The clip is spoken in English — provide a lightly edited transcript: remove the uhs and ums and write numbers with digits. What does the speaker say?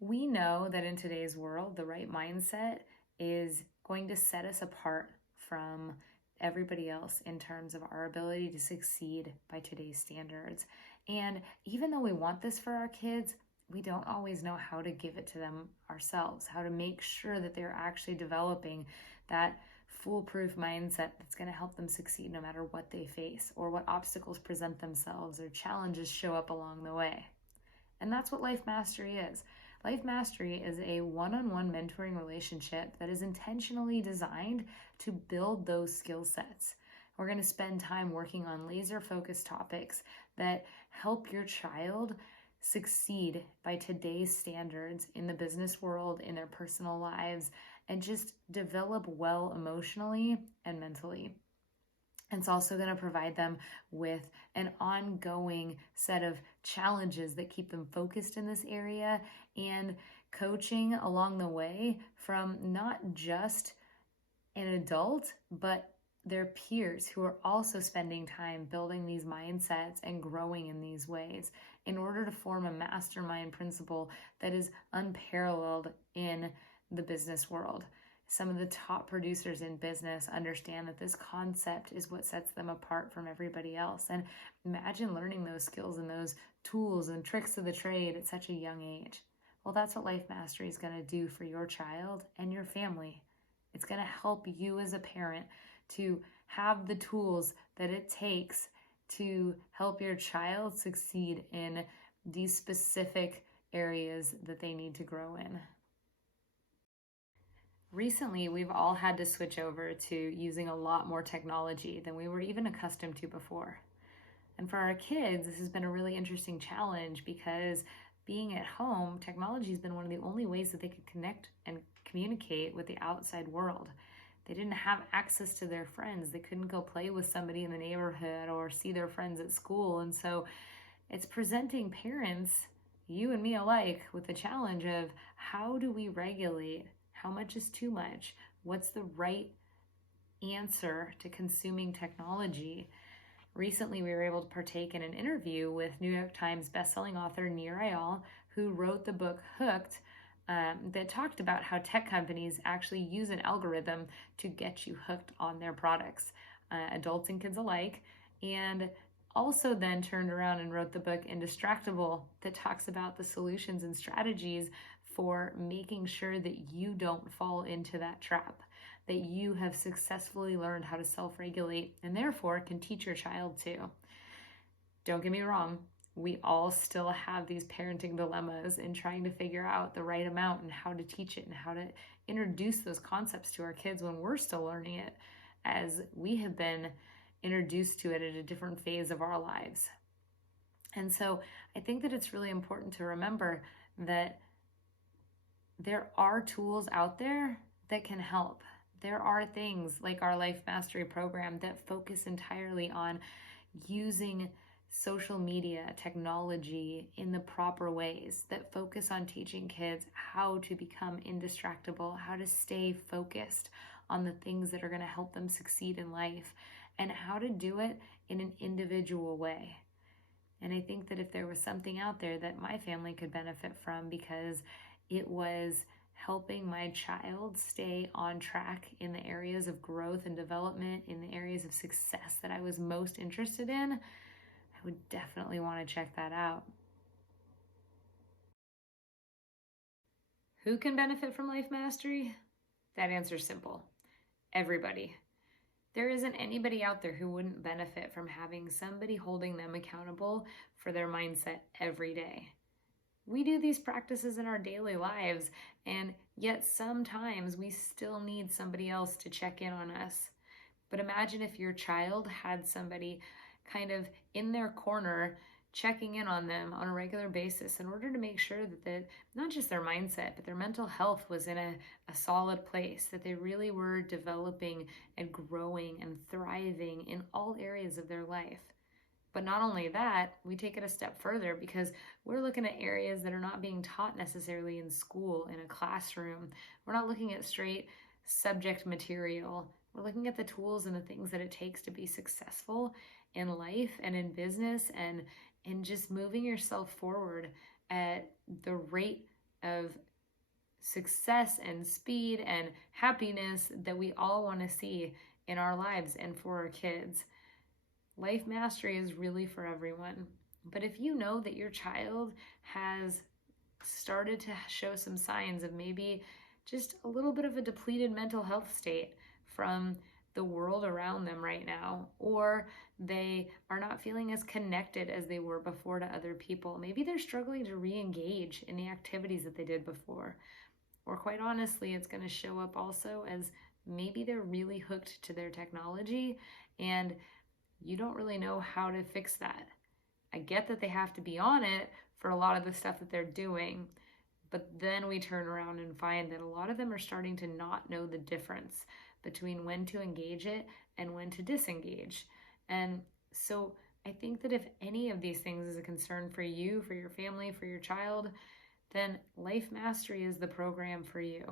We know that in today's world, the right mindset is going to set us apart from everybody else in terms of our ability to succeed by today's standards. And even though we want this for our kids, we don't always know how to give it to them ourselves, how to make sure that they're actually developing that foolproof mindset that's going to help them succeed no matter what they face or what obstacles present themselves or challenges show up along the way. And that's what Life Mastery is. Life Mastery is a one-on-one mentoring relationship that is intentionally designed to build those skill sets. We're going to spend time working on laser-focused topics that help your child succeed by today's standards in the business world, in their personal lives, and just develop well emotionally and mentally. It's also going to provide them with an ongoing set of challenges that keep them focused in this area and coaching along the way from not just an adult, but their peers who are also spending time building these mindsets and growing in these ways in order to form a mastermind principle that is unparalleled in the business world. Some of the top producers in business understand that this concept is what sets them apart from everybody else. And imagine learning those skills and those tools and tricks of the trade at such a young age. Well, that's what Life Mastery is going to do for your child and your family. It's going to help you as a parent to have the tools that it takes to help your child succeed in these specific areas that they need to grow in. Recently, we've all had to switch over to using a lot more technology than we were even accustomed to before. And for our kids, this has been a really interesting challenge because being at home, technology has been one of the only ways that they could connect and communicate with the outside world. They didn't have access to their friends. They couldn't go play with somebody in the neighborhood or see their friends at school. And so it's presenting parents, you and me alike, with the challenge of how do we regulate? How much is too much? What's the right answer to consuming technology? Recently, we were able to partake in an interview with New York Times bestselling author Nir Eyal, who wrote the book Hooked, that talked about how tech companies actually use an algorithm to get you hooked on their products, adults and kids alike, and also then turned around and wrote the book Indistractable that talks about the solutions and strategies for making sure that you don't fall into that trap, that you have successfully learned how to self-regulate and therefore can teach your child too. Don't get me wrong, we all still have these parenting dilemmas in trying to figure out the right amount and how to teach it and how to introduce those concepts to our kids when we're still learning it, as we have been introduced to it at a different phase of our lives. And so I think that it's really important to remember that there are tools out there that can help. There are things like our Life Mastery program that focus entirely on using social media technology in the proper ways, that focus on teaching kids how to become indistractable, how to stay focused on the things that are going to help them succeed in life, and how to do it in an individual way. And I think that if there was something out there that my family could benefit from because it was helping my child stay on track in the areas of growth and development, in the areas of success that I was most interested in, I would definitely want to check that out. Who can benefit from Life Mastery? That answer's simple. Everybody. There isn't anybody out there who wouldn't benefit from having somebody holding them accountable for their mindset every day. We do these practices in our daily lives, and yet sometimes we still need somebody else to check in on us. But imagine if your child had somebody kind of in their corner checking in on them on a regular basis in order to make sure that not just their mindset, but their mental health was in a solid place, that they really were developing and growing and thriving in all areas of their life. But not only that, we take it a step further because we're looking at areas that are not being taught necessarily in school, in a classroom. We're not looking at straight subject material. We're looking at the tools and the things that it takes to be successful in life and in business and just moving yourself forward at the rate of success and speed and happiness that we all want to see in our lives and for our kids. Life mastery is really for everyone. But if you know that your child has started to show some signs of maybe just a little bit of a depleted mental health state from the world around them right now, or they are not feeling as connected as they were before to other people, maybe they're struggling to re-engage in the activities that they did before, or quite honestly, it's going to show up also as maybe they're really hooked to their technology and you don't really know how to fix that. I get that they have to be on it for a lot of the stuff that they're doing, but then we turn around and find that a lot of them are starting to not know the difference between when to engage it and when to disengage. And so I think that if any of these things is a concern for you, for your family, for your child, then Life Mastery is the program for you.